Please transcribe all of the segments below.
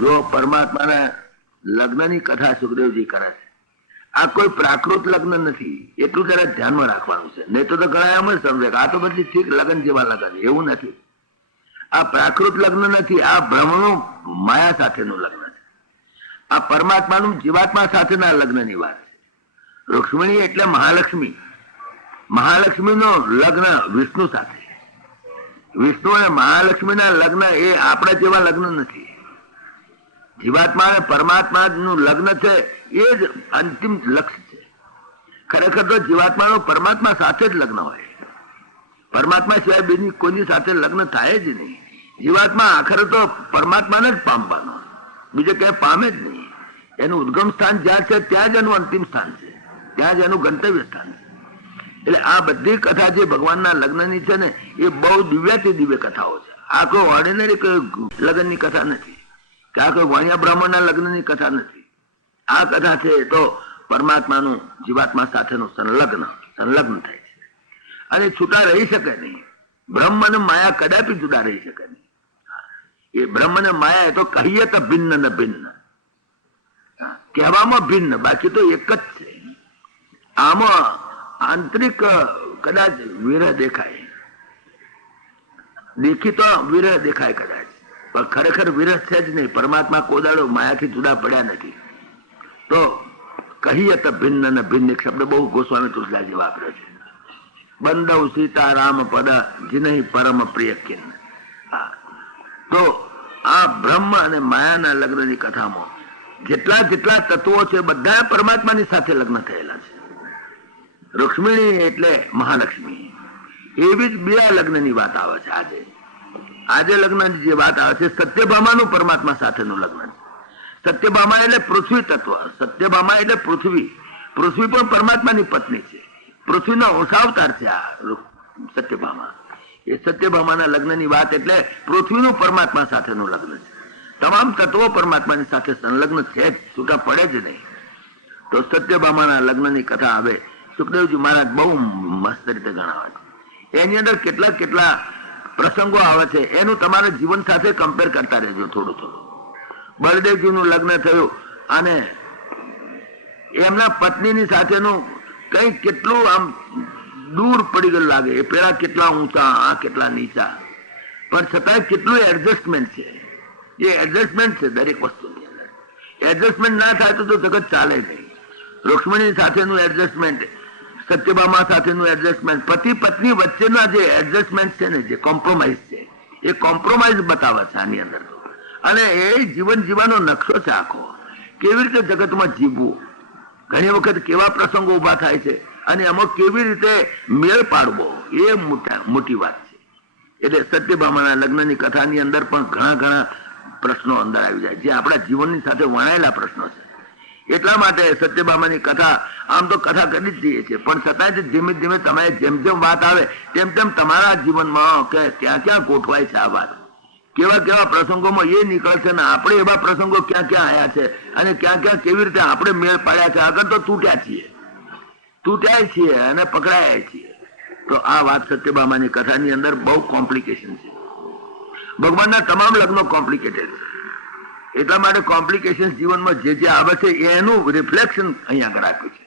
જો પરમાત્માના લગ્નની કથા સુખદેવજી કરે છે, આ કોઈ પ્રાકૃત લગ્ન નથી, એટલું ત્યારે ધ્યાનમાં રાખવાનું છે. નહીં તો ઘણા એમ જ સમજે કે આ તો બધી ઠીક લગ્ન જેવા લગ્ન. એવું નથી. આ પ્રાકૃત લગ્ન નથી, આ બ્રહ્મનું માયા સાથેનું લગ્ન છે. આ પરમાત્માનું જીવાત્મા સાથેના લગ્નની વાત છે. રૂક્ષ્મણી એટલે મહાલક્ષ્મી. મહાલક્ષ્મીનું લગ્ન વિષ્ણુ સાથે. વિષ્ણુ અને મહાલક્ષ્મીના લગ્ન એ આપણા જેવા લગ્ન નથી. જીવાત્મા અને પરમાત્માનું લગ્ન છે એ જ અંતિમ લક્ષ્ય છે. ખરેખર તો જીવાત્માનું પરમાત્મા સાથે જ લગ્ન હોય. પરમાત્મા સિવાય બીજી કોઈની સાથે લગ્ન થાય જ નહીં. જીવાત્મા આખરે તો પરમાત્માને જ પામવાનો, બીજે ક્યાંય પામે જ નહીં. એનું ઉદ્ગમ સ્થાન જ્યાં છે ત્યાં જ એનું અંતિમ સ્થાન છે, ત્યાં જ એનું ગંતવ્ય સ્થાન છે. એટલે આ બધી કથા જે ભગવાનના લગ્નની છે ને એ બહુ દિવ્યાથી દિવ્ય કથાઓ છે. આ કોઈ ઓર્ડિનરી કોઈ લગ્નની કથા નથી, કે આ કોઈ વાણિયા બ્રાહ્મણના લગ્નની કથા નથી. આ કથા છે તો પરમાત્માનું જીવાત્મા સાથેનું સંલગ્ન થાય છે, અને છૂટા રહી શકે નહીં. બ્રહ્મ અને માયા કદાપી જુદા રહી શકે નહીં. એ બ્રહ્મ અને માયા એ તો કહીએ તો ભિન્ન ને ભિન્ન, કહેવામાં ભિન્ન, બાકી તો એક જ છે. આમાં આંતરિક કદાચ વિરહ દેખાય, દેખી તો વિરહ દેખાય કદાચ, પણ ખરેખર વિરહ છે જ નહીં. પરમાત્મા કોદાળો માયાથી જુદા પડ્યા નથી. તો કહીએ તો ભિન્ન ને ભિન્ન એક શબ્દ બહુ ગોસ્વામી તુલસીદાસજી વાપરે છે. બંધવ સીતારામ પદ જીનહી પરમ પ્રિય કિન. તો આ બ્રહ્મ અને માયાના લગ્નની કથામાં જેટલા જેટલા તત્વો છે બધા પરમાત્માની સાથે લગ્ન થયેલા છે. રૂક્ષ્મણી એટલે મહાલક્ષ્મી. એવી જ બીજા લગ્નની વાત આવે છે. આજે લગ્નની જે વાત આવે છે સત્યભામાનું પરમાત્મા સાથેનું લગ્ન. સત્યભામા એટલે પૃથ્વી તત્વ. સત્યભામા એટલે પૃથ્વી. પૃથ્વી પણ પરમાત્માની પત્ની છે. પૃથ્વીનો અંશાવતાર છે આ સત્યભામા. એ સત્યભામાના લગ્નની વાત એટલે પૃથ્વીનું પરમાત્મા સાથેનું લગ્ન છે. તમામ તત્વો પરમાત્માની સાથે સંલગ્ન છે જ, છૂટા પડે જ નહીં. તો સત્યભામાના લગ્નની કથા આવે સુખદેવજી મહારાજ બહુ મસ્ત રીતે ગણાવે છે. એની અંદર કેટલા પ્રસંગો આવે છે એનું તમારા જીવન સાથે કમ્પેર કરતા રહેજો થોડું. બળદેવજીનું લગ્ન થયું અને એમના પત્નીની સાથેનું કઈ કેટલું આમ દૂર પડી ગયેલું લાગે. એ પેલા કેટલા ઊંચા, આ કેટલા નીચા, પણ છતાંય કેટલું એડજસ્ટમેન્ટ છે. એ એડજસ્ટમેન્ટ છે દરેક વસ્તુની અંદર. એડજસ્ટમેન્ટ ના થાય તો જગત ચાલે નહીં. રૂક્ષ્મણી સાથેનું એડજસ્ટમેન્ટ, સત્યભામા સાથેનું એડજસ્ટમેન્ટ, પતિ પત્ની વચ્ચેના જે એડજસ્ટમેન્ટ છે ને, જે કોમ્પ્રોમાઇઝ છે, એ કોમ્પ્રોમાઇઝ બતાવે છે આની અંદર. અને એ જીવન જીવવાનો નકશો છે આખો. કેવી રીતે જગતમાં જીવવું, ઘણી વખત કેવા પ્રસંગો ઉભા થાય છે અને એમાં કેવી રીતે મેળ પાડવો, એ મોટી વાત છે. એટલે સત્યભામાના લગ્નની કથાની અંદર પણ ઘણા પ્રશ્નો અંદર આવી જાય જે આપણા જીવનની સાથે વણાયેલા પ્રશ્નો છે. એટલા માટે સત્યભામાની કથા આમ તો કથા કરી જ જઈએ છીએ, પણ છતાંય ધીમે ધીમે તમારે જેમ જેમ વાત આવે તેમ તેમ તમારા જીવનમાં કે ક્યાં ગોઠવાય છે આ વાત, કેવા પ્રસંગોમાં એ નીકળે છે ને આપણે એવા પ્રસંગો ક્યાં આવ્યા છે અને ક્યાં કેવી રીતે આપણે મેળ પાડ્યા છે. આગળ તો તૂટ્યા છીએ અને પકડાયા છીએ. તો આ વાત સત્યભામાની કથાની અંદર બહુ કોમ્પ્લિકેશન છે. ભગવાનના તમામ લગ્નો કોમ્પ્લિકેટેડ છે. એટલા માટે કોમ્પ્લિકેશન જીવનમાં જે આવે છે એનું રિફ્લેક્શન અહીંયા આગળ આપ્યું છે.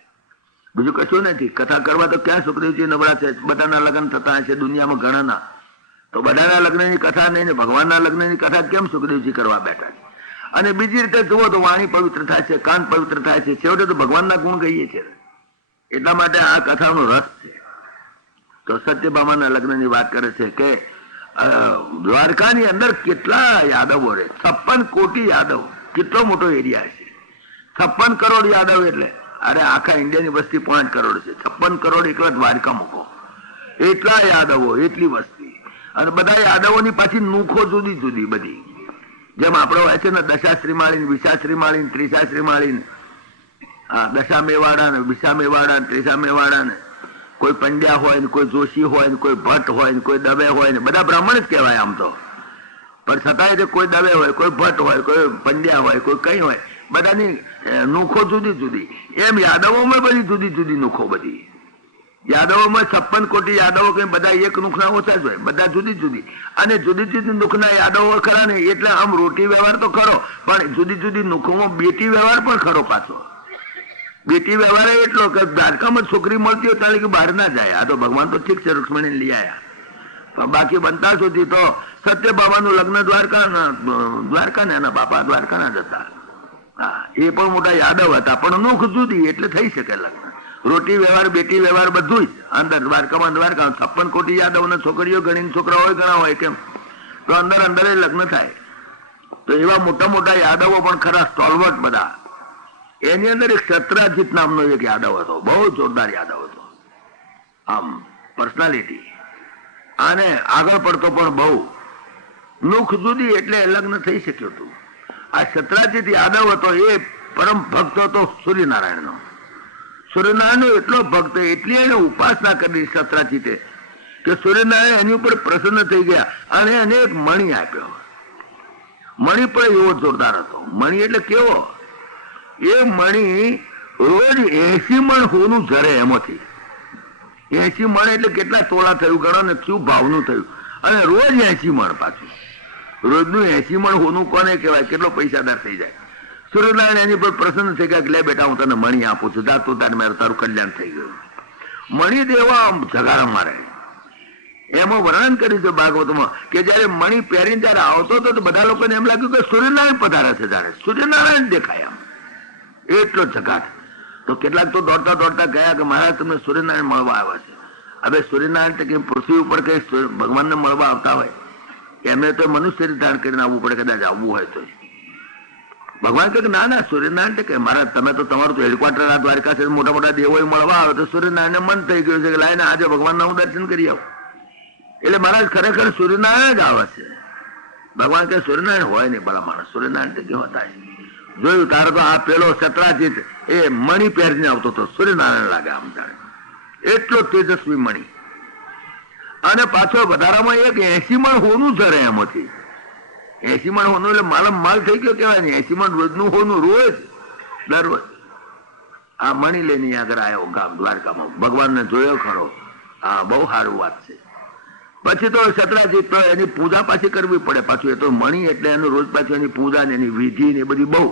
બીજું કશું નથી. કથા કરવા તો ક્યાં સુખદેવજી નવરા છે, બધાના લગ્ન થતા હશે દુનિયામાં ઘણાના. તો બધાના લગ્નની કથા નહીં ને ભગવાનના લગ્નની કથા કેમ સુખદેવજી કરવા બેઠા છે? અને બીજી રીતે જુઓ તો વાણી પવિત્ર થાય છે, કાન પવિત્ર થાય છે, છેવટે તો ભગવાનના ગુણ કહીએ છીએ. એટલા માટે આ કથાનો રસ છે. તો સત્યભામાના લગ્નની વાત કરે છે કે દ્વારકાની અંદર કેટલા યાદવો રહે, 56 કોટી યાદવ. કેટલો મોટો એરિયા છે. 56 કરોડ યાદવ એટલે અરે આખા ઇન્ડિયાની વસ્તી 5 કરોડ છે. 56 કરોડ એકલા દ્વારકા મૂકો, એટલા યાદવો, એટલી વસ્તી. અને બધા યાદવોની પાછી નૂખો જુદી જુદી બધી. જેમ આપણે હોય છે ને દશાશ્રી માળીને, વિશાશ્રી માળીને, ત્રિશાશ્રી માળીને, દશા મેવાડા ને, વિશા મેવાડા ને, ત્રિશા મેવાડા ને, કોઈ પંડ્યા હોય ને, કોઈ જોશી હોય ને, કોઈ ભટ્ટ હોય ને, કોઈ દવે હોય ને, બધા બ્રાહ્મણ જ કહેવાય આમ તો. પણ છતાંય કોઈ દવે હોય, કોઈ ભટ્ટ હોય, કોઈ પંડ્યા હોય, કોઈ કઈ હોય, બધાની નૂખો જુદી જુદી. એમ યાદવોમાં બધી જુદી જુદી નૂખો બધી. યાદવોમાં 56 કોટી યાદવો કઈ બધા એક નુખના ઓછા જ હોય, બધા જુદી જુદી, અને જુદી જુદી નુખના યાદવો ખરા ને, એટલે આમ રોટી વ્યવહાર તો ખરો, પણ જુદી જુદી નુખોમાં બેટી વ્યવહાર પણ ખરો પાછો. બેટી વ્યવહાર એટલો કે દ્વારકામાં છોકરી મળતી હોય ત્યારે કે બહાર ના જાય. આ તો ભગવાન તો ઠીક છે, રૂક્ષ્મણી લઈ આવ્યા, પણ બાકી બનતા સુધી તો સત્યભામાનું લગ્ન દ્વારકા ને એના બાપા દ્વારકાના જ હતા. હા, એ પણ મોટા યાદવ હતા, પણ નુખ જુદી એટલે થઈ શકે લગ્ન. રોટી વ્યવહાર બેટી વ્યવહાર બધું જ અંદર દ્વારકામાં 56 કોટી યાદવ ને છોકરીઓ ગણી, છોકરા હોય ઘણા હોય, કેમ તો અંદર અંદર લગ્ન થાય. તો એવા મોટા મોટા યાદવો પણ ખરા, સ્ટોલવર્ટ બધા. એની અંદર એક સત્રાજીત નામનો એક યાદવ હતો, બહુ જોરદાર યાદવ હતો, આમ પર્સનાલિટી, અને આગળ પડતો પણ બહુ. નુખ જુદી એટલે લગ્ન થઈ શક્યું હતું. આ સત્રાજીત યાદવ હતો એ પરમ ભક્ત હતો સૂર્યનારાયણનો. સૂર્યનારાયણનો એટલો ભક્ત, એટલી એને ઉપાસના કરી સત્રાજીતે કે સૂર્યનારાયણ એની ઉપર પ્રસન્ન થઈ ગયા અને એને એક મણી આપ્યો. મણી પણ એવો જોરદાર હતો. મણી એટલે કેવો? એ મણી રોજ 80 મણ હોનું ઝરે એમાંથી. 80 મણ એટલે કેટલા તોલા થયું ગણો ને, શું ભાવનું થયું, અને રોજ 80 મણ પાછું. રોજનું 80 મણ હોનું કોને કહેવાય? કેટલો પૈસાદાર થઈ જાય. સૂર્યનારાયણ એની પર પ્રસન્ન થઈ ગયા, લે બેટા હું તને મણી આપું છું, તું તારું કલ્યાણ થઈ ગયું. મણી દેવા જગાડા મારે. એમાં વર્ણન કર્યું છે ભાગવતમાં કે જયારે મણી પહેરીને જયારે આવતો હતો તો બધા લોકોને એમ લાગ્યું કે સૂર્યનારાયણ પધારે છે, જાણે સૂર્યનારાયણ દેખાય આમ, એટલો જગાટ. તો કેટલાક તો દોડતા દોડતા ગયા કે મહારાજ તમને સૂર્યનારાયણ મળવા આવ્યા છે. હવે સૂર્યનારાયણ તો કઈ પૃથ્વી ઉપર કઈ ભગવાનને મળવા આવતા હોય? એમને તો મનુષ્ય ધારણ કરીને આવવું પડે, કદાચ આવવું હોય તો. ભગવાન કહે ના ના, સૂર્યનારાયણ કે મહારાજ તમે તો તમારું તો હેડક્વાર્ટર આ દ્વારકા છે, મોટા મોટા દેવો મળવા આવે, તો સૂર્યનારાયણ મન થઈ ગયું છે કે લાઈને આજે ભગવાનના હું દર્શન કરી આવું. એટલે મહારાજ ખરેખર સૂર્યનારાયણ જ આવે છે. ભગવાન કે સૂર્યનારાયણ હોય નહીં ભલા માણસ, સૂર્યનારાયણ તો કેવો થાય. જોયું તારે તો આ પેલો સત્રાજીત એ મણી પહેરીને આવતો હતો, સૂર્યનારાયણ લાગે આમ જાણે, એટલો તેજસ્વી મણી. અને પાછો વધારામાં એક 80 મણ હોનું ઝરે એમાંથી. 80 મણ હોનું એટલે માલમ માલ થઈ ગયો કેવાય ને. 80 મણ રોજનું હોનું, રોજ દરરોજ. આ મણી લઈને આગળ આવ્યો ગામ દ્વારકામાં, ભગવાનને જોયો ખરો. હા, બહુ સારું વાત છે. પછી તો સત્રાજીત તો એની પૂજા પાછી કરવી પડે પાછું. એ તો મણી એટલે એનું રોજ પાછું એની પૂજા ને એની વિધિ ને બધી બહુ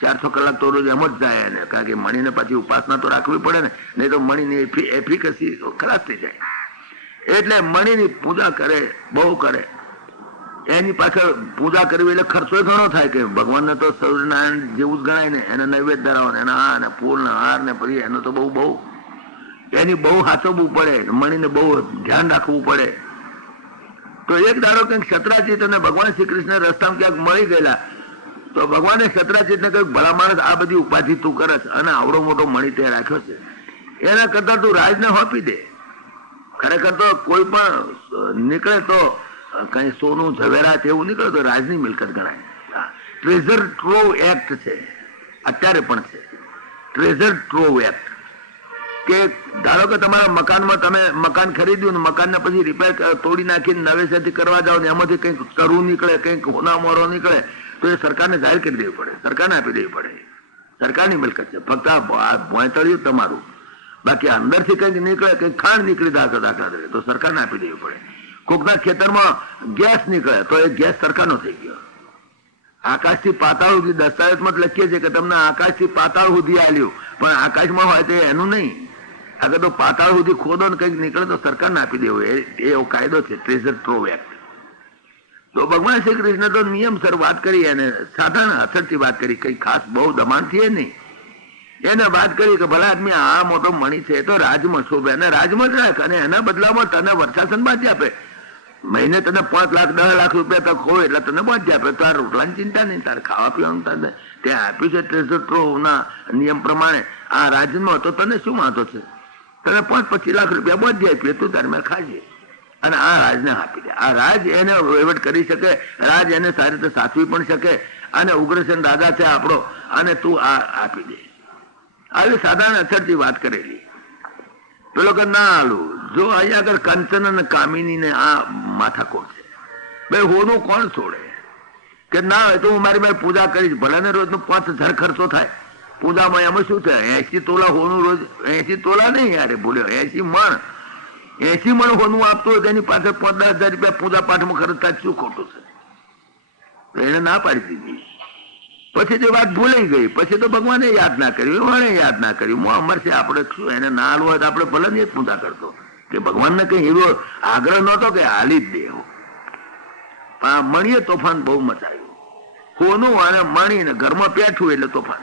400 કલાક તો રોજ એમ જ જાય એને, કારણ કે મણીને પાછી ઉપાસના તો રાખવી પડે ને, નહીં તો મણીની એફિકસી ખરાબ થઈ જાય. એટલે મણીની પૂજા કરે, બહુ કરે. એની પાછળ પૂજા કરવી એટલે ખર્ચો ઘણો થાય, કે ભગવાનને તો સૂર્યનારાયણ જેવું જ ગણાય ને, એને નૈવેદ્ય ધરાવો ને, એના હા ને ફૂલ ને હાર ને પછી એનો તો બહુ એની બહુ સાચવવું પડે, મણીને બહુ ધ્યાન રાખવું પડે. તો એક દાડો કંઈક સત્રાજીત અને ભગવાન શ્રી કૃષ્ણ રસ્તામાં ક્યાંક મળી ગયેલા, તો ભગવાને સત્રાજીતને કહ્યું ભલા માણસ આ બધી ઉપાધિ તું કરે છે અને આવડો મોટો મણી તે રાખ્યો છે, એના કરતા તું રાજને સોંપી દે. ખરેખર તો કોઈ પણ નીકળે તો કઈ સોનું ઝવેરાત એવું નીકળે તો રાજની મિલકત ગણાય. ટ્રેઝર ટ્રોવ એક્ટ છે, અત્યારે પણ છે ટ્રેઝર ટ્રોવ એક્ટ. કે ધારો કે તમારા મકાનમાં તમે મકાન ખરીદ્યું ને મકાનને પછી રિપેર તોડી નાખીને નવેસરથી કરવા જાઓ ને એમાંથી કંઈક તરુ નીકળે, કંઈક હોના મોરો નીકળે, તો એ સરકારને જાહેર કરી દેવી પડે, સરકારને આપી દેવી પડે. સરકારની મિલકત છે, ફક્ત આ ભોંયતળિયું તમારું. બાકી અંદરથી કંઈક નીકળે, કંઈક ખાંડ નીકળી દાખલા તરીકે, તો સરકારને આપી દેવી પડે. કોકના ખેતરમાં ગેસ નીકળે તો એ ગેસ સરકારનો થઈ ગયો. આકાશથી પાતાળ સુધી દસ્તાવેજમાં લખીએ છીએ કે તમને આકાશથી પાતાળ સુધી આલ્યું, પણ આકાશમાં હોય તે એનું નહીં. આગળ તો પાતાળ સુધી ખોદો ને કંઈક નીકળે તો સરકારને આપી દેવું, એવો કાયદો છે ટ્રેઝર ટ્રોવ એક્ટ. તો ભગવાન શ્રી કૃષ્ણ તો નિયમસર વાત કરી, અને સાધારણ અસરથી વાત કરી, કઈ ખાસ બહુ દબાણથી એ નહીં. એને વાત કરી કે ભલા આદમી આ મોટો મણી છે તો રાજમાં શોભે, અને રાજમાં જ રાખ, અને એના બદલામાં તને વર્ષાસન બાંધી આપે. મહિને તને 5 લાખ 10 લાખ રૂપિયા તક હોય એટલે તને બાંધી આપે. તાર રોટલાની ચિંતા નહીં, તારે ખાવા પીવાનું તને ત્યાં આપ્યું છે ટ્રેઝર ટ્રોવ ના નિયમ પ્રમાણે આ રાજમાં, તો તને શું વાંધો છે? તને 5-25 લાખ રૂપિયા બાંધી આપીએ, તું તારે મેં ખાજે, અને આ રાજને આપી દે. આ રાજ એને વહીવટ કરી શકે, રાજ એને સારી રીતે સાચવી પણ શકે, અને ઉગ્રસેન દાદા છે આપણો, અને તું આ આપી દે. આવી સાધારણ અસરથી વાત કરેલી. પેલો કે ના હાલું, જો અહીંયા આગળ કંચન અને કામિની ને આ માથાકોટ છે, ભાઈ હોનું કોણ છોડે? કે ના હોય તો હું મારી પૂજા કરીશ, ભલે ને રોજનું 5000 ખર્ચો થાય, પૂજામાં એમાં શું થાય? 80 તોલા હોનું રોજ, 80 તોલા નહીં યાર, ભૂલ્યો, 80 મણ હોનું આપતો હોય તેની પાસે 5-10 હજાર રૂપિયા પૂજા પાઠમાં ખર્ચતા શું ખોટું છે? તો એને ના પાડી દીધી. પછી તે વાત ભૂલાઈ ગઈ. પછી તો ભગવાને યાદ ના કર્યું, એને યાદ ના કર્યું. હું અમર છે, આપણે શું એને ના હાલવું હોય તો આપણે ભલે નહીં જ પૂજા કરતો, કે ભગવાનને કઈ એવો આગ્રહ નહોતો કે હાલી જ દેવો. પણ મણીએ તોફાન બહુ મચાયું. હોનું અને મણીને ઘરમાં પેઠું એટલે તોફાન.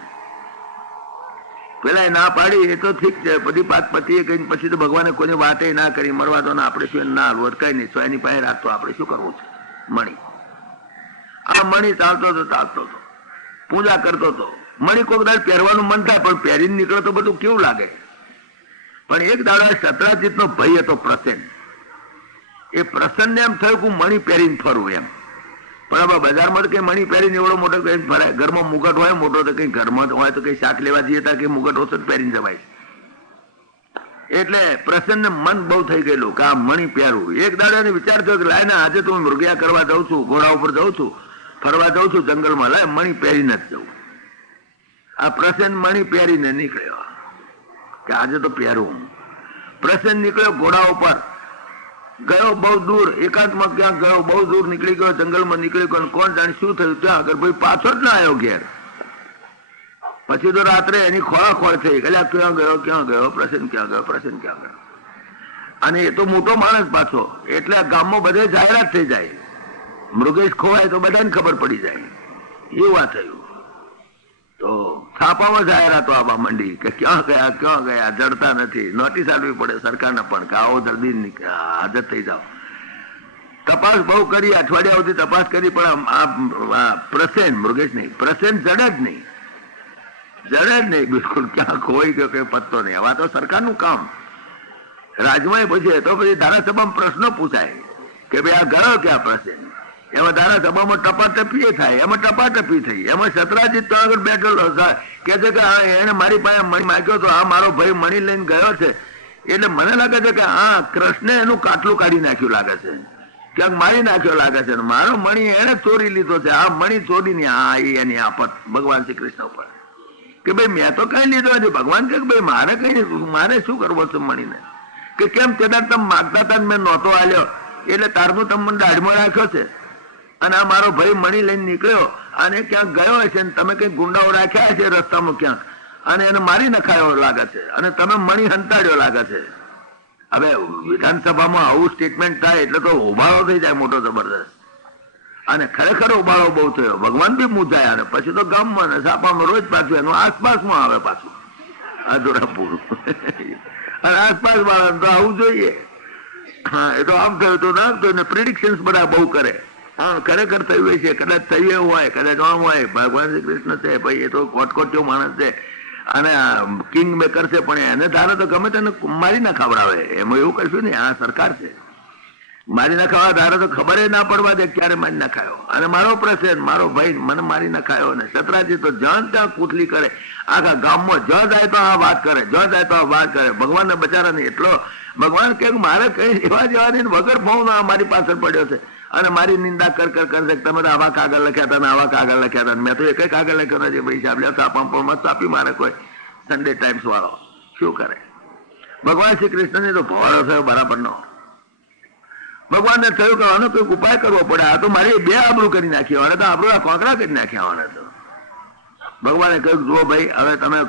પેલા ના પાડી એ તો ઠીક છે, બધી પાત પતિએ કઈ પછી તો ભગવાને કોઈને વાતે ના કરી, મરવા દો ને, આપણે શું ના હાલવું કઈ નહીં, સ્વયંની પાસે રાખતો આપણે શું કરવું છે? મણી, આ મણી ચાલતો હતો, પૂજા કરતો હતો. મણી કોઈક દાડ પહેરવાનું મન થાય, પણ પહેરીને નીકળો તો બધું કેવું લાગે. પણ એક દાડો સતરાજીત નો ભય હતો પ્રસન્ન. એ પ્રસન્ન એમ થયું કે મણી પહેરીને ફરવું એમ. પણ આમાં બજારમાં તો કઈ મણી પહેરીને એવડો મોટો કઈ ફરાય. ઘરમાં મુગટ હોય મોટો તો કઈ ઘરમાં હોય તો કઈ શાક લેવા જઈએ તો કઈ મુગટ ઓછો પહેરીને જવાય. એટલે પ્રસન્ન મન બહુ થઈ ગયેલું કે આ મણી પહેરવું. એક દાડો એને વિચાર થયો કે લાય ને આજે તો હું મૃગયા કરવા જાઉં છું, ઘોડા ઉપર જાઉં છું, ફરવા જાઉં છું જંગલમાં, લાય મણી પહેરીને જ જવું. આ પ્રસન્ન મણી પહેરીને નીકળ્યો કે આજે તો પહેરું. પ્રસન્ન નીકળ્યો ઘોડા ઉપર, ગયો બહુ દૂર, એકાંતમાં ક્યાંક ગયો, બહુ દૂર નીકળી ગયો, જંગલમાં નીકળી ગયો. કોણ જાણે શું થયું ત્યાં આગળ? ભાઈ પાછો જ ના આવ્યો ઘેર. પછી તો રાત્રે એની ખોળાખોળ થઈ, એટલે ક્યાં ગયો પ્રસન્ન, ક્યાં ગયો. અને એ તો મોટો માણસ પાછો, એટલે આ ગામમાં બધે જાહેરાત થઈ જાય. મૃગેશ ખોવાય તો બધાને ખબર પડી જાય. એવું થયું. તો છાપામાં જાહેરાતો આવવા માંડી કે ક્યાં ગયા, જડતા નથી. નોટિસ આપવી પડે સરકારને પણ કે આવો જલ્દી હાજર થઈ જાઓ. તપાસ બહુ કરી, અઠવાડિયા સુધી તપાસ કરી, પણ આ પ્રસેન, મૃગેશ નહીં, પ્રસેન જડે જ નહીં બિલકુલ. ક્યાં ખોઈ ગયો કે પત્તો નહીં. હવે તો સરકારનું કામ. રાજમાં પૂછે તો પછી ધારાસભામાં પ્રશ્નો પૂછાય કે ભાઈ આ ગયો ક્યાં પ્રસેન? એમાં ધારાસભામાં ટપાટપી થાય, એમાં ટપાટપી થઈ. એમાં સતરાજીત તો આગળ બેઠેલો કે છે કે એને મારી પાસે મણી માગ્યો તો આ મારો ભાઈ મણી લઈને ગયો છે. એટલે મને લાગે છે કે હા કૃષ્ણે એનું કાટલું કાઢી નાખ્યું લાગે છે, ક્યાંક મારી નાખ્યો લાગે છે. મારો મણી એને ચોરી લીધો છે. આ મણી ચોરીની આ એની આફત ભગવાન શ્રી કૃષ્ણ ઉપર કે ભાઈ મેં તો કઈ લીધો નથી. ભગવાન કે ભાઈ મારે કઈ નહીં, મારે શું કરવો છે મણીને? કે કેમ તેના તમે માગતા હતા મેં નહોતો આલ્યો, એટલે તારનું તમે મને દાઢમાં રાખ્યો છે. અને આ મારો ભાઈ મણી લઈને નીકળ્યો અને ક્યાંક ગયો હશે, તમે કઈ ગુંડાઓ રાખ્યા છે રસ્તામાં ક્યાંક, અને એને મારી નખાયો લાગે છે, અને તમે મણી હંતાડ્યો લાગે છે. હવે વિધાનસભામાં આવું સ્ટેટમેન્ટ થાય એટલે તો ઉભાળો થઈ જાય મોટો જબરદસ્ત. અને ખરેખર ઉભાળો બહુ થયો. ભગવાન બી મૂંઝાયા. અને પછી તો ગામમાં ને સાપામાં રોજ પાછું એનું આસપાસમાં આવે પાછું આ દોરાપુર. અને આસપાસ વાળા તો આવું જોઈએ. હા, એ તો આમ થયું તો ના થયું ને. પ્રિડિક્શન્સ બધા બહુ કરે. હા, ખરેખર થયું હોય છે, કદાચ થયું હોય, કદાચ આમ હોય. ભગવાન શ્રી કૃષ્ણ છે ભાઈ, એ તો કોટકોટ્યો માણસ છે અને કિંગ મેકર છે, પણ એને ધારે તો ગમે તેને મારી ના ખવડાવે. એમાં એવું કશું નહીં. આ સરકાર છે, મારી ના ખાવા ધારે તો ખબર ના પડવા દે ક્યારે મારી ના ખાયો. અને મારો પ્રસન્ન, મારો ભાઈ મને મારી ના ખાયો. ને સતરાજી તો જ્યાં ત્યાં કૂટલી કરે. આખા ગામમાં જ્યાં જાય તો આ વાત કરે, જ્યાં જાય તો આ વાત કરે. ભગવાનને બચારા નહીં એટલો. ભગવાન કે મારે કઈ એવા જવાની વગર ભાવ ના મારી પાછળ પડ્યો છે અને મારી નિંદા કર છે. તમે તો આવા કાગળ લખ્યા હતા ને આવા કાગળ લખ્યા હતા. મેં તો એક કાગળ લખ્યો નથી ભાઈ સાહેબ. મત આપી મારે કોઈ સન્ડે ટાઈમ્સ વાળો શું કરે? ભગવાન શ્રી કૃષ્ણને તો ભવાડો થયો બરાબર નો. ભગવાનને થયું કે આનો કોઈક ઉપાય કરવો પડે. આ તો મારી બે આબરૂ કરી નાખી, આને તો આબરૂ કોકરા કરી નાખ્યા. આને તો ભગવાને કહ્યું જુઓ ભાઈ, હવે તમે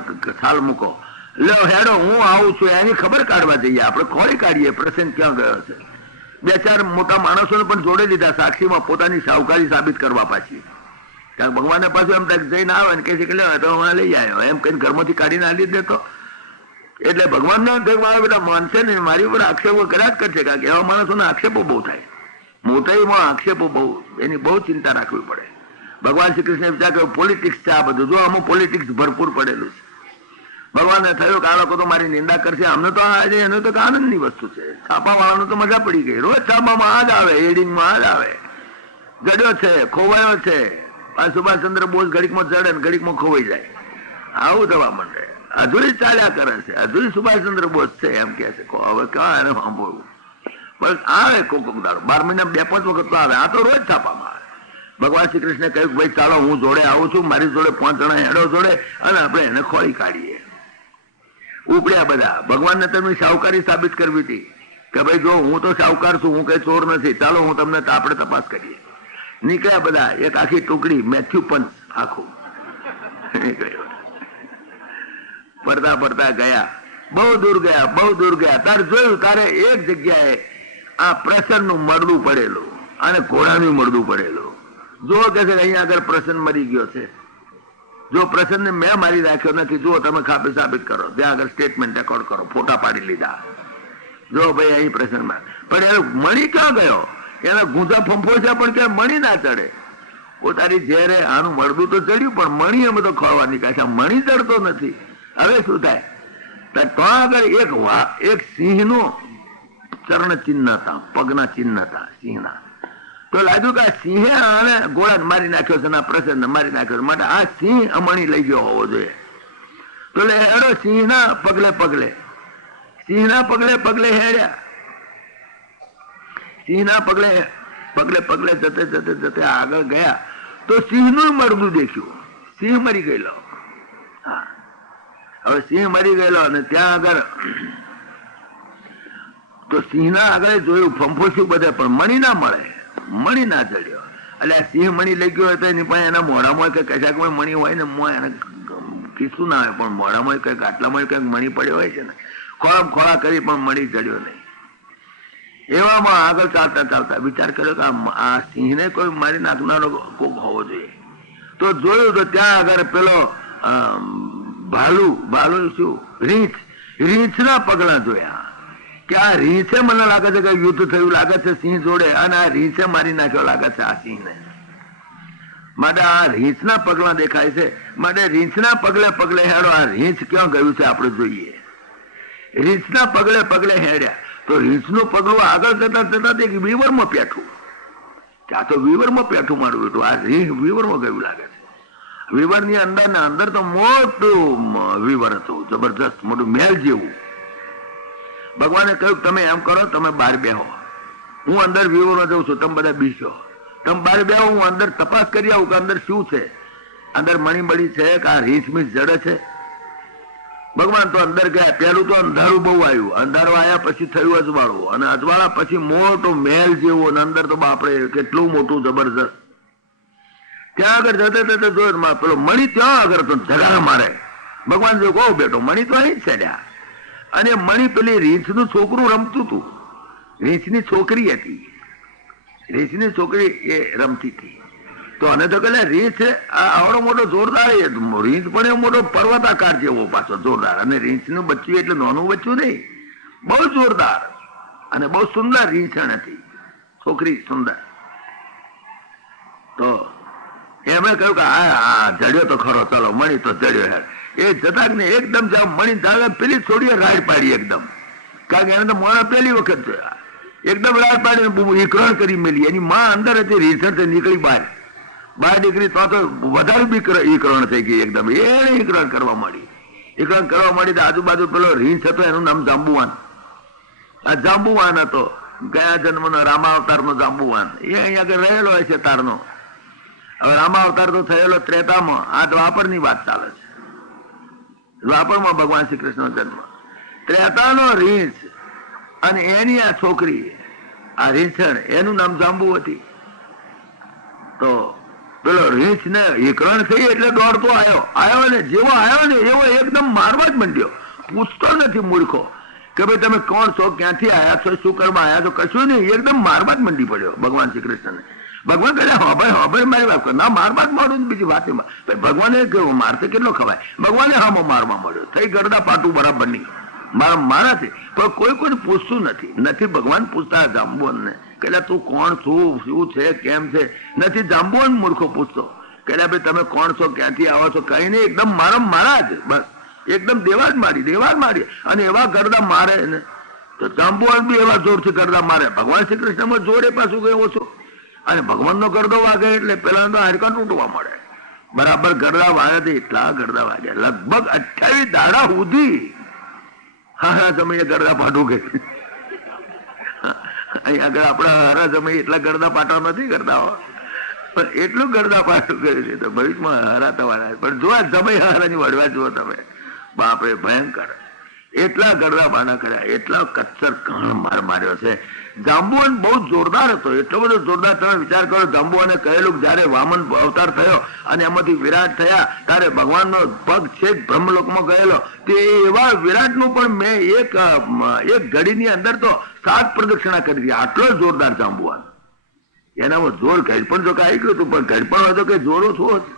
થાલ મૂકો, લો હેડો હું આવું છું. એની ખબર કાઢવા જઈએ આપણે, ખોળી કાઢીએ પ્રસન્ન ક્યાં ગયો છે. 2-4 મોટા માણસોને પણ જોડે લીધા સાક્ષીમાં, પોતાની સાહુકારી સાબિત કરવા પાછી. કારણ ભગવાનને પાછું એમ જઈને આવે ને કહે છે કે લે તો હું લઈ આવ્યો એમ કઈ ઘરમાંથી કાઢીને આલી દેતો. એટલે ભગવાનને મારા બેટા માનશે ને મારી ઉપર આક્ષેપો કર્યા જ કરશે. કારણ કે એવા માણસોને આક્ષેપો બહુ થાય. મોટાઈમાં આક્ષેપો બહુ, એની બહુ ચિંતા રાખવી પડે. ભગવાન શ્રી કૃષ્ણ વિચાર કર્યો પોલિટિક્સ છે આ બધું. જો આમાં પોલિટિક્સ ભરપૂર પડેલું છે. ભગવાનને થયું કે આ લોકો તો મારી નિંદા કરશે, અમને તો આજે એનું તો આનંદની વસ્તુ છે. છાપા વાળાનું તો મજા પડી ગઈ. રોજ છાપામાં આ જ આવે, એડિંગમાં આ જ આવે. ગડ્યો છે, ખોવાયો છે. સુભાષચંદ્ર બોઝ ઘડીકમાં ચડે ને ઘડીકમાં ખોવાઈ જાય. આવું થવા માંડે. હજુરી ચાલ્યા કરે છે. હજુરી સુભાષચંદ્ર બોઝ છે એમ કે છે. હવે ક્યાં એને સાંભળવું? પણ આવે કોક દાડો 12 મહિના 2-5 વખત તો આવે. આ તો રોજ છાપામાં આવે. ભગવાન શ્રી કૃષ્ણે કહ્યું ભાઈ ચાલો હું જોડે આવું છું, મારી જોડે 5 જણા હેડો જોડે અને આપણે એને ખોળી કાઢીએ. ઉપડ્યા બધા. ભગવાનને તેમની શાહુકારી સાબિત કરવી હતી કે ભાઈ જો હું તો શાહુકાર છું, હું કઈ ચોર નથી, ચાલો હું તમને આપણે તપાસ કરીએ. નીકળ્યા બધા, એક આખી ટુકડી, મેથ્યુ પંચ આખું નીકળ્યો. પડતા પડતા ગયા, બહુ દૂર ગયા. તારે જોયું, તારે એક જગ્યાએ આ પ્રસન્નનું મરડું પડેલું અને ઘોડાનું મરડું પડેલું. જો કે છે અહીંયા આગળ પ્રસન્ન મરી ગયો છે, જો પ્રસન્નને મેં મારી રાખ્યો નથી, જો તમે ખાપે સાબિત કરો, ત્યાં આગળ સ્ટેટમેન્ટ રેકોર્ડ કરો, ફોટા પાડી લીધા. જો ભાઈ અહીં પ્રસન્નમાં, પણ એ મણી ક્યાં ગયો? એના ગુંજા ફંફોસ્યા પણ ક્યાં મણી ના ચડે. પોતાની ઝેરે આનું મળદું તો ચડ્યું, પણ મણી અમે તો ખોવા નીકળ્યા, મણી ચડતો નથી. હવે શું થાય? તો આગળ એક સિંહનું ચરણ ચિહ્ન હતા, પગના ચિહ્ન હતા સિંહના. તો લાગ્યું કે આ સિંહે આને ઘોડા મારી નાખ્યો છે, પ્રસન્ન મારી નાખ્યો છે, માટે આ સિંહ અમણી લઈ ગયો હોવો જોઈએ. તો હેડો સિંહના પગલે પગલે હેડ્યા. સિંહના પગલે જતે આગળ ગયા તો સિંહનું મળદું દેખ્યું. સિંહ મરી ગયેલો. હા, હવે સિંહ મરી ગયેલો અને ત્યાં આગળ તો સિંહના આગળ જોયું, ફંફોસ્યું બધે, પણ મણી ના મળે, મણી ના ચડ્યો. એટલે સિંહ મણી લઈ ગયો હતો એની પાસે, એના મોઢામાં કઈ કશાક મણી હોય ને, એને કીધું ના આવે, પણ મોઢામાં કઈક આટલામાં કઈક મણી પડ્યો હોય છે ને, ખોળા કરી પણ મણી ચડ્યો નહીં. એવામાં આગળ ચાલતા વિચાર કર્યો કે આ સિંહને કોઈ મારી નાખનારો કોક હોવો જોઈએ. તો જોયું તો ત્યાં આગળ પેલો ભાલુ શું રીંછના પગલા જોયા કે આ રીંછે મને લાગે છે કે યુદ્ધ થયું લાગે છે સિંહ જોડે, અને આ રીંછે મારી નાખ્યો લાગે છે આ સિંહને. માટે આ રીંછના પગલા દેખાય છે, માટે રીંછના પગલે હેડો. આ રીંછ ક્યાં ગયું છે આપણે જોઈએ. રીંછના પગલે હેડ્યા તો રીંછનું પગલું આગળ જતા એક વીવરમાં પેઠું. ત્યાં તો વીવરમાં પેઠું મારું બેઠું. આ રીંછ વીવરમાં ગયું લાગે છે. વીવરની અંદર તો મોટું વીવર હતું, જબરજસ્ત મોટું મહેલ જેવું. ભગવાને કહ્યું તમે એમ કરો, તમે બહાર બેહો, હું અંદર વીવરમાં જઉં છું, તમે બધા બીસો, તમે બહાર બેહો, હું અંદર તપાસ કરી આવું કે અંદર શું છે, અંદર મણી છે કે આ રીંછ મીસ જડે છે. ભગવાન તો અંદર ગયા. પેલું તો અંધારું બહુ આવ્યું, અંધારું આવ્યા પછી થયું અજવાળું, અને અજવાળા પછી મોટો મહેલ જેવો, અને અંદર તો બાપરે કેટલું મોટું જબરજસ્ત. ત્યાં આગળ જતે જોયું પેલો મણી ત્યાં આગળ તો જગાના મારે. ભગવાન જો કહો બેટો મણી તો અહીં જ ચડ્યા, અને મણી પેલી રીંછનું છોકરું રમતું હતું. રીંછની છોકરી હતી, રીંછની છોકરી એ રમતી હતી. તો અને તો કે રીંછ આવડો મોટો જોરદાર, રીંછ પણ એ મોટો પર્વતાકાર જેવો પાછો જોરદાર, અને રીંછનું બચ્ચું એટલે નાનું બચ્ચું નહીં, બહુ જોરદાર અને બહુ સુંદર રીંછણ હતી, છોકરી સુંદર. તો એમણે કહ્યું કે આ જડ્યો તો ખરો, ચલો મણી તો જડ્યો. હેર એ જતા ને એકદમ જ્યાં મણી ધારે પેલી છોડીએ રાડ પાડી એકદમ, કારણ કે એને તો મોડા પહેલી વખત જોયા. એકદમ રાડ પાડીને ઈકરણ કરી મેલી. એની માં અંદર હતી, રીંછણ નીકળી બહાર નીકળી તો વધારે ઈકરણ થઈ ગઈ એકદમ. એને ઈકરણ કરવા માંડી તો આજુબાજુ પેલો રીંછ હતો, એનું નામ જાંબુવાન. આ જાંબુવાન હતો, ગયા જન્મનો રામાવતારનો જાંબુવાન. એ અહીંયા આગળ રહેલો હોય છે તારનો. હવે રામાવતાર તો થયેલો ત્રેતામાં, આ દ્વાપરની વાત ચાલે છે. દ્વાપરમાં ભગવાન શ્રી કૃષ્ણનો જન્મ. ત્રેતાનો રીંછ અને એની આ છોકરી, આ રીંછણ, એનું નામ જાંબુ હતી. તો પેલો રીંછ ને ઈકરણ થઈ એટલે દોડતો આવ્યો ને જેવો આવ્યો ને એવો એકદમ મારવા જ માંડ્યો. પૂછતો નથી મૂર્ખો કે ભાઈ તમે કોણ છો, ક્યાંથી આવ્યા છો, શું કરવા આવ્યા છો, કશું નહીં, એકદમ મારવા જ મંડી પડ્યો ભગવાન શ્રી કૃષ્ણને. ભગવાન કહે હવે મારી વાત ના મારવા જ માંડું બીજી વાતમાં. ભગવાને કેવું મારતે કેટલો ખવાય, ભગવાને હામો મારવા મળ્યો. થઈ ગરદા પાટું બરાબર નહીં મારા છે, પણ કોઈ પૂછતું નથી. ભગવાન પૂછતા જાંબુવનને કે તું કોણ છું, શું છે, કેમ છે, નથી. જાંબુવન મૂર્ખો પૂછતો કે ભાઈ તમે કોણ છો, ક્યાંથી આવો છો, કઈ નહીં, એકદમ મારા જ બસ, એકદમ દેવા જ મારી. અને એવા ગરદા મારે ને તો જાંબુવન બી એવા જોરથી ગરદા મારે. ભગવાન શ્રી કૃષ્ણમાં જોરે પાછું કઈ ઓછું, અને ભગવાનનો ગરદો વાગે એટલે પેલા તો હાડકા તૂટવા મળે. બરાબર ગરદા વાગ્યા એટલા ગરદા વાગ્યા, લગભગ 28 દાડા સુધી. હારા સમયે ગરદા પાટું કે અહીં આગળ આપણા હારા સમયે એટલા ગરદા પાટા નથી કરતા. પણ એટલું ગરદા પાછું કર્યું છે તો ભવિષ્યમાં હરાતા વાળા. પણ જો આ સમય હારાની વડવા જુઓ તમે, બાપરે ભયંકર. એટલા ગરદા પાના કર્યા, એટલા કચ્છર ઘણ માર માર્યો છે. જાંબુવન બહુ જોરદાર હતો, એટલો બધો જોરદાર. તમે વિચાર કરો, જાંબુવાને કહેલું જયારે વામન અવતાર થયો અને એમાંથી વિરાટ થયા ત્યારે ભગવાનનો પગ છેક બ્રહ્મલોકમાં ગયેલો. તે એવા વિરાટનું પણ મેં એક ઘડીની અંદર તો 7 પ્રદક્ષિણા કરી હતી. આટલો જોરદાર જાંબુવાન. એનામાં જોર ઘડપણ જો કે આવી ગયું હતું, પણ ઘડપણ હોય તો કે જોર ઓછું હતું.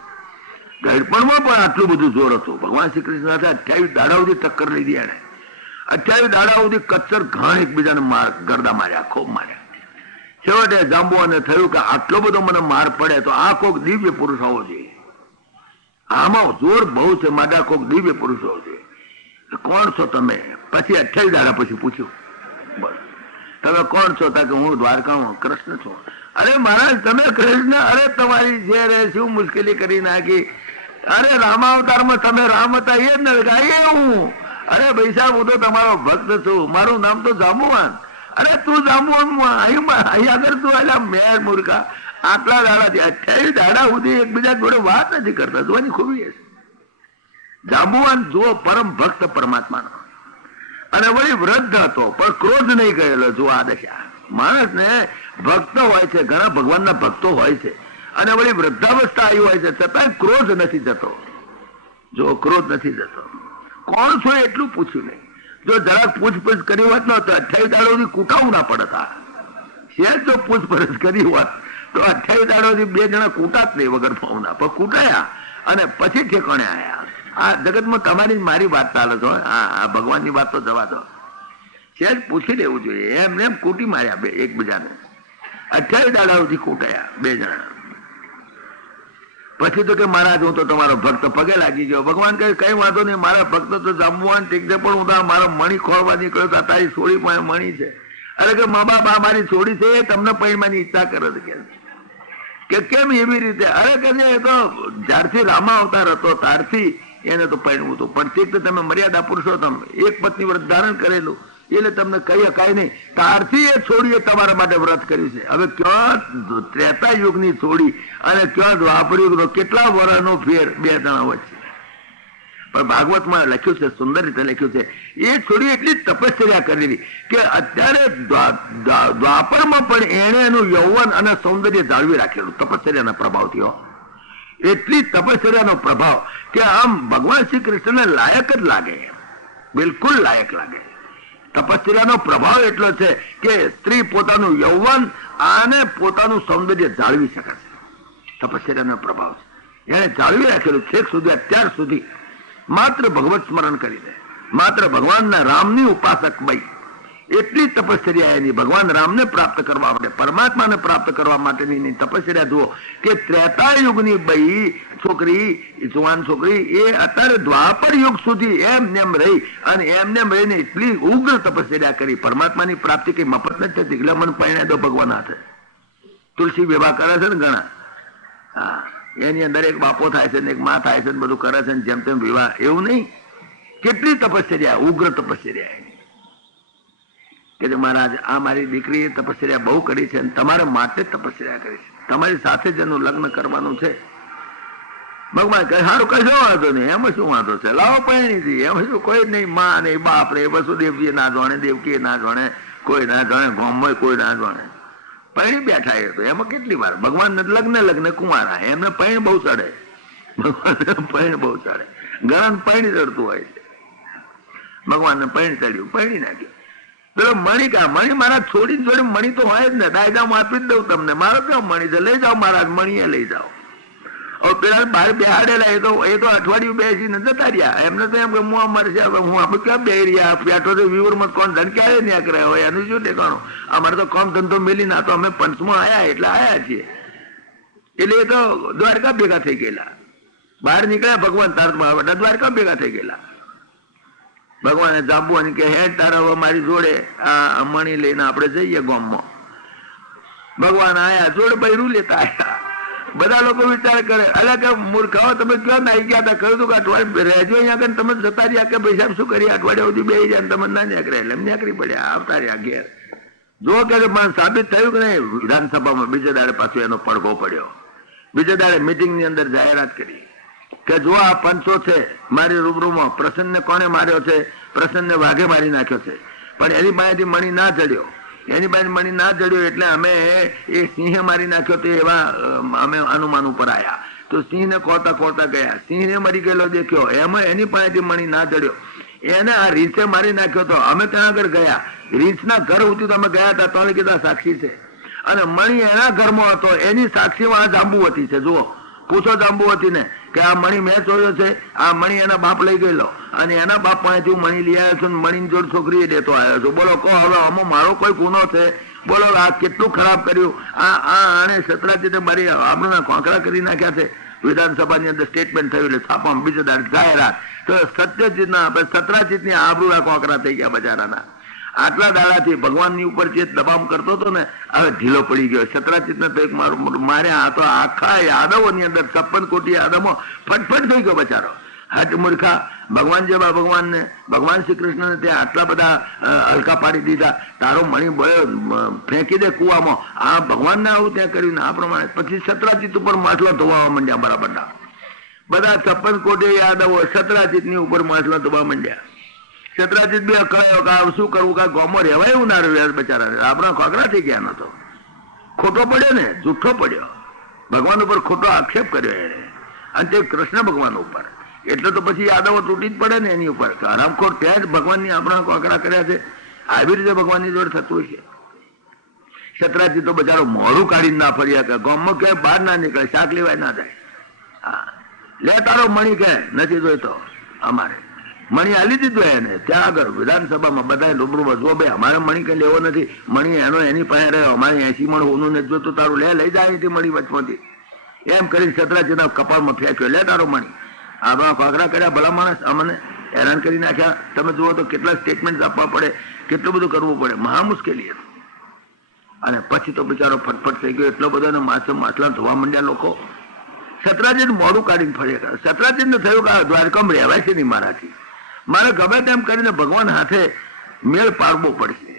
ઘડપણમાં પણ આટલું બધું જોર હતું. ભગવાન શ્રી કૃષ્ણ સાથે 28 દાડા સુધી ટક્કર લીધી એને. 28 દાડા સુધી કચ્છર ઘણ એકબીજાને ગરદા માર્યા, ખૂબ માર્યા. છેવટે જાંબુવાને થયું કે આટલો બધો મને માર પડે તો આ કોક દિવ્ય પુરુષ હોવો જોઈએ. આમાં જોર બહુ છે, મારા કોક દિવ્ય પુરુષ હોવો જોઈએ. કોણ છો તમે? પછી 28 દાડા પછી પૂછ્યું, બસ તમે કોણ છો? કે હું દ્વારકામાં કૃષ્ણ છું. અરે મહારાજ તમે કૃષ્ણ? અરે તમારી જે રે શું મુશ્કેલી કરી નાખી. અરે રામાવતારમાં તમે રામ હતા એ જ ને હું. અરે ભાઈ સાહેબ, હું તો તમારો ભક્ત છું, મારું નામ તો જાંબુવાન. અરે તું જાંબુવાન અહીં આગળ તું આલા મેર મૂર્ખા. આટલા દાડાથી 28 દાડા સુધી એકબીજા જોડે વાત નથી કરતા. જોવાની ખૂબી હશે. જાંબુવાન જુઓ પરમ ભક્ત પરમાત્માનો, અને વળી વૃદ્ધ હતો પણ ક્રોધ નહીં કરેલો. જુઓ આ દશા. માણસને ભક્તો હોય છે, ઘણા ભગવાનના ભક્તો હોય છે, અને વળી વૃદ્ધાવસ્થા આવી હોય છે, છતાં ક્રોધ નથી જતો. જો ક્રોધ નથી જતો. કોણ છો એટલું પૂછ્યું નહીં. જો જરાક પૂછપરછ કરી હોત ને તો 28 દાડા સુધી કૂટાવું ના પડતા. જો પૂછપરછ કરી હોત તો 28 દાડા સુધી 2 જણા કૂટાત નહીં વગર ભાવના, પણ કૂટાયા અને પછી ઠેકાણે આવ્યા. આ જગતમાં તમારી મારી વાત ચાલે છે. આ ભગવાનની વાત તો જવા દો. સહેજ પૂછી લેવું જોઈએ. એમને એમ કૂટી માર્યા બે એકબીજાને. 28 દાડા સુધી કૂટાયા 2 જણા. પછી તો કે મહારાજ હું તો તમારો ભક્ત, પગે લાગી ગયો. ભગવાન કહે કઈ વાંધો નહીં, મારા ભક્ત તો જાંબુવાન ઠીક છે, પણ હું તો મારો મણી ખોરવા નીકળ્યો તો તારી છોડી પાસે મણી છે. અરે કે મા બાપ આ મારી છોડી છે, તમને પૈણવાની ઈચ્છા કરે છે કે કેમ એવી રીતે? અરે કે એ તો જ્યારથી રામા અવતાર હતો ત્યારથી એને તો પૈણવું હતું. પણ ઠીક તો તમે મર્યાદા પુરુષોત્તમ એક પત્ની વ્રત ધારણ કરેલું એટલે તમને કહી શકાય નહીં. ત્યારથી એ છોડીએ તમારા માટે વ્રત કર્યું છે. હવે ક્યાં ત્રેતા યુગની છોડી અને ક્યાં દ્વાપર યુગનો કેટલા વર્ષનો ફેર 2 જણા વચ્ચે. પણ ભાગવતમાં લખ્યું છે, સુંદર રીતે લખ્યું છે, એ છોડી એટલી તપશ્ચર્યા કરેલી કે અત્યારે દ્વાપરમાં પણ એને એનું યૌવન અને સૌંદર્ય જાળવી રાખેલું તપશ્ચર્યાના પ્રભાવથી. એટલી તપશ્ચર્યાનો પ્રભાવ કે આમ ભગવાન શ્રી કૃષ્ણને લાયક જ લાગે, બિલકુલ લાયક લાગે. તપશ્ચર્યાનો પ્રભાવ એટલો છે કે સ્ત્રી પોતાનું યૌવન અને પોતાનું સૌંદર્ય જાળવી શકે છે. તપશ્ચર્યાનો પ્રભાવ છે, એને જાળવી રાખેલું છેક સુધી, અત્યાર સુધી. માત્ર ભગવત સ્મરણ કરીને, માત્ર ભગવાનના રામની ઉપાસક બઈ. એટલી તપશ્ચર્યા એની ભગવાન રામને પ્રાપ્ત કરવા માટે, પરમાત્માને પ્રાપ્ત કરવા માટેની તપશ્ચર્યા જુઓ કે ત્રેતા યુગની બઈ છોકરી, જુવાન છોકરી, એ અત્યારે દ્વાપર યુગ સુધી એમ રહી અને એમને રહીને એટલી ઉગ્ર તપશ્ચર્યા કરી. પરમાત્માની પ્રાપ્તિ કઈ મફત નથી થતી. એટલે મને પરણ્યા દો ભગવાન હાથે. તુલસી વિવાહ કરે છે ને ઘણા, હા, એની અંદર એક બાપો થાય છે ને એક માં થાય છે ને બધું કરે છે ને જેમ તેમ વિવાહ. એવું નહીં, કેટલી તપશ્ચર્યા, ઉગ્ર તપશ્ચર્યા કે મહારાજ આ મારી દીકરીએ તપશ્ચર્યા બહુ કરી છે અને તમારા માટે તપશ્ચર્યા કરી છે, તમારી સાથે જ એનું લગ્ન કરવાનું છે. ભગવાન કહે સારું, કશો વાંધો નહીં, એમાં શું વાંધો છે, લાવો પરણી હતી, એમાં શું કોઈ નહીં. માં નહીં, બાપ ને વસુદેવજી ના જાણે, દેવકી ના જાણે, કોઈ ના જાણે, ગામમાં કોઈ ના જાણે, પરણી બેઠા. એ તો એમાં કેટલી વાર ભગવાન લગ્ન કુંવારા, એમને પૈણ બહુ ચડે. ભગવાન પૈણ બહુ ચડે, ઘણા પૈણી ચડતું હોય છે. ભગવાનને પૈણ ચડ્યું, પૈણી નાખ્યું. પેલો મણી કા મણી મારા છોડી જોડે મણી તો હોય જ ને, દાયદામાં આપી જ દઉં તમને. મારો કેવો મણી છે, લઈ જાઓ મહારાજ, મણીએ લઈ જાઓ. હવે પેલા બહાર બેહાડેલા એ તો અઠવાડિયું બેસીને જતા રહ્યા. એમને તો એમ કે હું અમારે હું આપણે ક્યાં બે રહ્યા, બેઠો તો વિવરમાં કોણ ધન ક્યારે ન્યા કરે હોય, એનું શું ઠેકાણું? અમારે તો કામ ધંધો મેલી ના, તો અમે પંચમાં આવ્યા એટલે આવ્યા છીએ. એટલે એ તો દ્વારકા ભેગા થઈ ગયેલા. બહાર નીકળ્યા ભગવાન તારતમાં દ્વારકા ભેગા થઈ ગયેલા. ભગવાને જાંબુવાન કે હેડ તારા મારી જોડે આ મણી લઈને આપણે જઈએ ગામમાં. ભગવાન આયા, જોડે બૈરું લેતા આવ્યા. બધા લોકો વિચાર કરે, અલ્યા કે મૂર્ખાઓ તમે ક્યાં નાઈ ગયા હતા? કહ્યું કે અઠવાડિયે રહેજો અહીંયા આગળ, તમે જતા રહ્યા કે ભાઈ સાહેબ શું કરીએ, અઠવાડિયા સુધી બે જાય તમે ના નીકળે. એટલે એમ નીકળી પડ્યા, આવતા રહ્યા ઘેર. જો કે મને સાબિત થયું કે નહીં, વિધાનસભામાં બીજે દાડે પાછું એનો પડઘો પડ્યો. બીજા દાડે મિટિંગની અંદર જાહેરાત કરી કે જો આ પંચો છે મારી રૂબરૂમાં, પ્રસન્નને કોણે માર્યો છે? પ્રસન્નને વાઘે મારી નાખ્યો છે, પણ એની પાસેથી મણી ના જડ્યો. એની પાસે મણી ના જડ્યો એટલે અમે એ સિંહે મારી નાખ્યો તે એવા અમે અનુમાન ઉપર આવ્યા. તો સિંહને કોતા કોતા ગયા, સિંહને મરી ગયેલો દેખ્યો, એમાં એની પાસેથી મણી ના જડ્યો. એને આ રીંછે મારી નાખ્યો તો અમે ત્યાં આગળ ગયા, રીંછના ઘર સુધી અમે ગયા હતા, તો કીધા સાક્ષી છે. અને મણી એના ઘરમાં હતો, એની સાક્ષીમાં જાંબુવતી છે. જુઓ, પૂછો જાંબુવતી ને કે આ મણી મેં ચોર્યો છે? આ મણી એના બાપ લઈ ગયેલો, અને એના બાપ પાસેથી હું મણી લઈ આવ્યો છું, મણીની જોડ છોકરીએ દેતો આવ્યો છું. બોલો કહો હવે આમાં મારો કોઈ ગુનો છે? બોલો આ કેટલું ખરાબ કર્યું. આને સતરાજીતે મારી આપણા કોંકરા કરી નાખ્યા છે. વિધાનસભાની અંદર સ્ટેટમેન્ટ થયું એટલે છાપામાં બીજા દાડે જાહેરાત. તો સત્યજીતના સતરાજીતની આબરૂના કોંકરા થઈ ગયા બજારાના. આટલા દાડાથી ભગવાનની ઉપર જે દબામ કરતો હતો ને, હવે ઢીલો પડી ગયો. સતરાજીતને તો એક માર્યા, તો આખા યાદવોની અંદર 56 કોટી યાદવો ફટફટ થઈ ગયો બચારો. હટ મૂર્ખા, ભગવાન જેવા ભગવાનને, ભગવાન શ્રી કૃષ્ણને ત્યાં આટલા બધા હલકા પાડી દીધા. તારો મણી બળ્યો ફેંકી દે કુવામાં. આ ભગવાનને આવું ત્યાં કર્યું ને આ પ્રમાણે. પછી સતરાજીત ઉપર માછલો ધોવા માંડ્યા બરાબરના. બધા 56 કોટી યાદવો સતરાજીતની ઉપર માછલો ધોવા માંડ્યા. સતરાજીત બી અકળાયો કે શું કરવું, કા ગોમો રહેવાય એવું ના રહ્યું બચારા. આપણા ખોખરા થઈ ગયા નતો. ખોટો પડ્યો ને, જૂઠો પડ્યો. ભગવાન ઉપર ખોટો આક્ષેપ કર્યો એને, અને તે કૃષ્ણ ભગવાન ઉપર. એટલે તો પછી યાદવો તૂટી જ પડે ને એની ઉપર. હરામખોર ત્યાં જ ભગવાનની આપણા કોકરા કર્યા છે. આવી રીતે ભગવાનની જોડે થતું છે. સતરાજી તો બચારો મોઢું કાઢીને ના ફર્યા કે ગામમાં ક્યાંય બહાર ના નીકળે, શાક લેવાય ના જાય. હા, લે તારો મણી કે નથી જોઈતો. અમારે મણી આલી દીધો એને ત્યાં આગળ વિધાનસભામાં બધા રૂબરૂ જો ભાઈ અમારે મણી કઈ લેવો નથી, મણી એનો એની પાસે રહ્યો, અમારે 80 મણ હોનું નથી જોતું, તારું લઈ જાય અહીંથી મણી વચમાંથી. એમ કરીને સતરાજીના કપાળમાં ફેંક્યો, લે તારો મણી. આપણા ખોખરા કર્યા ભલા માણસ, અમને હેરાન કરી નાખ્યા. તમે જુઓ તો કેટલા સ્ટેટમેન્ટ આપવા પડે, કેટલું બધું કરવું પડે, મહા મુશ્કેલી હતી. અને પછી તો બિચારો ફટફટ થઈ ગયો, એટલો બધો માછલા ધોવા માંડ્યા લોકો. સતરાજીને મોડું કાઢીને ફર્યા. સતરાજીને થયું કે દ્વારકામાં રહેવાય છે નહીં મારાથી, મારે ગમે તેમ કરીને ભગવાન હાથે મેળ પાડવો પડશે.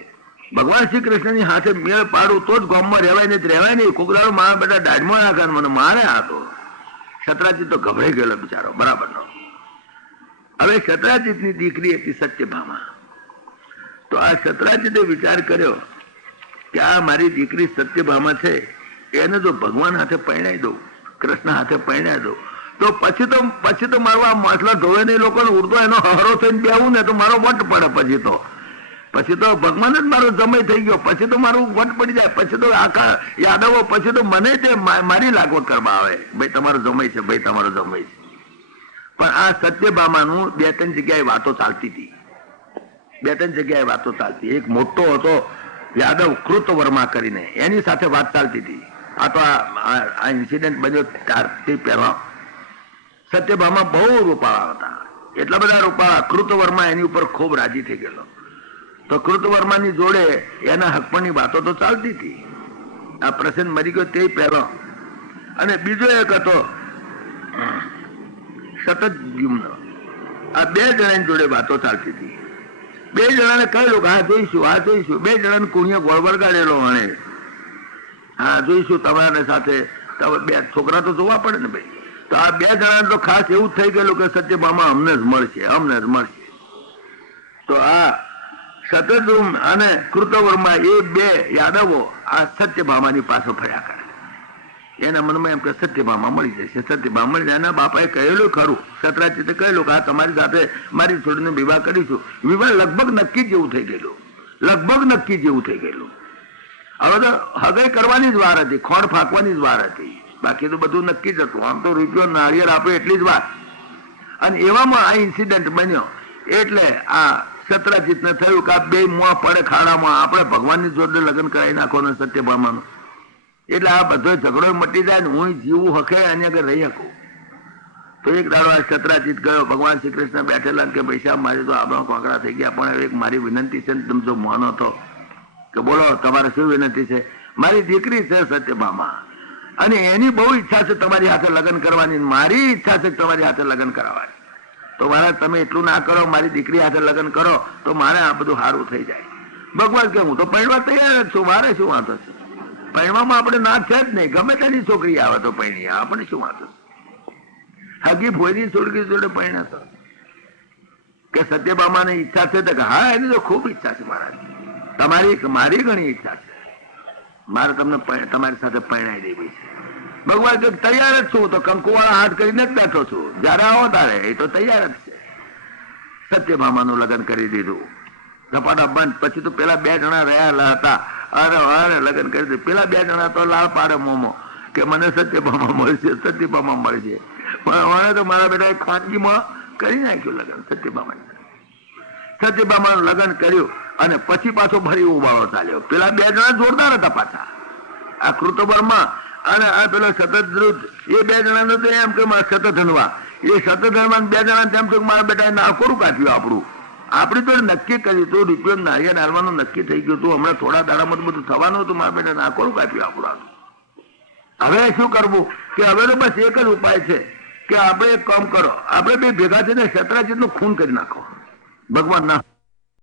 ભગવાન શ્રી કૃષ્ણની હાથે મેળ પાડવું તો જ ગામમાં રહેવાય નહીં, રહેવાય નહીં. કોકદારો મારા બધા દાઢમાં નાખા મને મારે હતો. સતરાજીત તો ગભરાઈ ગયેલો બિચારો બરાબરનો. હવે સતરાજીતની દીકરી હતી સત્યભામા. તો આ સતરાજીતે વિચાર કર્યો કે આ મારી દીકરી સત્યભામા છે, એને જો ભગવાન હાથે પરણાઈ દઉં, કૃષ્ણ હાથે પરણાઈ દઉં, તો પછી તો મારો આ માછલા ધોવે નહીં લોકોને ઉડતો એનો હરો થઈને બેવું ને તો મારો વટ પડે. પછી તો ભગવાન જ મારો જમાઈ થઈ ગયો. પછી તો મારું વટ પડી જાય. પછી તો આખા યાદવો પછી તો મને તે મારી લાગવત કરવા આવે, ભાઈ તમારો જમાઈ છે, ભાઈ તમારો જમાઈ છે. પણ આ સત્યભામાનું 2-3 જગ્યાએ વાતો ચાલતી હતી. 2-3 જગ્યાએ વાતો ચાલતી. એક મોટો હતો યાદવ કૃતવર્મા કરીને, એની સાથે વાત ચાલતી હતી. આ તો આ ઇન્સિડન્ટ બન્યો ત્યારથી પહેલા. સત્યભામા બહુ રૂપાળા હતા, એટલા બધા રૂપાળા. કૃતવર્મા એની ઉપર ખૂબ રાજી થઈ ગયેલો. તો કૃતવર્માની જોડે એના હકપણની વાતો તો ચાલતી હતી. આ પ્રસન્ન મરી ગયો તે પહેલો. અને બીજો એક હતો શતદ્યુમ્ન. આ 2 જણાની જોડે વાતો ચાલતી હતી. 2 જણાને કહેલું કે આ જોઈશું, આ જોઈશું. 2 જણાને કુણિયા ગોળ વળગાડેલો. અને હા જોઈશું તમારા સાથે. 2 છોકરા તો જોવા પડે ને ભાઈ. તો આ 2 જણાને તો ખાસ એવું થઈ ગયેલું કે સત્યભામા અમને જ મળશે, અમને જ મળશે. તો આ શતદ્યુમ્ન અને કૃતવર્મા એ 2 યાદવો આ સત્યભામાની પાસે ફર્યા કરે. એના મનમાં એમ કે સત્યભામા મળી જશે, સત્યભામા મળી જાય. એના બાપાએ કહેલું ખરું, સતરાજીતે કહેલું કે આ તમારી સાથે મારી છોડીને વિવાહ કરીશું. વિવાહ લગભગ નક્કી જેવું થઈ ગયેલું, લગભગ નક્કી જેવું થઈ ગયેલું. હવે તો હગાઈ કરવાની જ વાર હતી, ખોણ ફાંકવાની જ વાર હતી. બાકી તો બધું નક્કી જ હતું. આમ તો રૂપિયો નાળિયેર આપે એટલી જ વાત. અને એવામાં આ ઇન્સિડન્ટ બન્યો. એટલે આ સતરાજીતને થયું કે આ 2 મોં પડે ખાડામાં, આપણે ભગવાનની જોડે લગ્ન કરાવી નાખો ને સત્યભામાનું. એટલે આ બધો ઝઘડો મટી જાય ને હું જીવું હકે આની આગળ રહી શકું. તો એક દાડો આ સતરાજીત ગયો, ભગવાન શ્રી કૃષ્ણ બેઠેલા કે પૈસા મારી તો આપણા કોકરા થઈ ગયા, પણ એક મારી વિનંતી છે. તમે જો મોનો તો કે બોલો તમારે શું વિનંતી છે? મારી દીકરી છે સત્યભામા, અને એની બહુ ઈચ્છા છે તમારી હાથે લગ્ન કરવાની, મારી ઈચ્છા છે તમારી હાથે લગ્ન કરાવવાની. તો મારા તમે એટલું ના કરો, મારી દીકરી હાથે લગ્ન કરો તો મારે આ બધું સારું થઈ જાય. ભગવાન કે હું તો પરણવા તૈયાર જ છું, મારે શું વાંધો છે, પૈણામાં આપણે ના છે જ નહીં. ગમે તેની છોકરી આવે તો પૈણી આપણે શું વાંધો? હગી ભોયની છોકરી જોડે પૈણા તો કે સત્યભામાને ઈચ્છા છે તો કે હા, એની તો ખૂબ ઈચ્છા છે મહારાજ. મારી ઘણી ઈચ્છા છે. મારે તમને તમારી સાથે પૈણાઈ દેવી છે. ભગવાન જો તૈયાર જ છું તો કંકુવાળા હાથ કરીને જ બેઠો છું. જયારે આવો તારે એ તો તૈયાર જ છે. સત્યભામાનું લગ્ન કરી દીધું ઝપાટા બંધ. પછી તો પેલા 2 જણા રહ્યા હતા. અરે લગ્ન કરી દીધું. પેલા 2 જણા તો લાળ પાડે મોમો કે મને સત્યભામા મળશે, સત્યભામા મળશે. મને તો મારા બેટા ખાનગીમાં કરી નાખ્યું લગ્ન સત્યભામાનું લગ્ન કર્યું અને પછી પાછો ફરી ઉબાળો ચાલ્યો. પેલા 2 જણા જોરદાર હતા પાછા આ કૃતોબરમાં. અને આ પેલો સતતદ્રુત એ 2 જણાનું તો એમ કે સતધનવા એ સતધનવા 2 જણા તેમ તો મારા બેટા નાકોરું કાપ્યું. આપણે તો નક્કી કર્યું હતું રૂપિયો નારિયેળ હાલવાનું નક્કી થઈ ગયું હતું. હમણાં થોડા દાડામાં બધું થવાનું હતું. મારા બેટા નાકોરું કાપ્યું આપણું. હવે શું કરવું કે હવે તો બસ એક જ ઉપાય છે કે આપણે એક કામ કરો, આપણે બે ભેગા થઈને શત્રુજીતનું ખૂન કરી નાખો. ભગવાન ના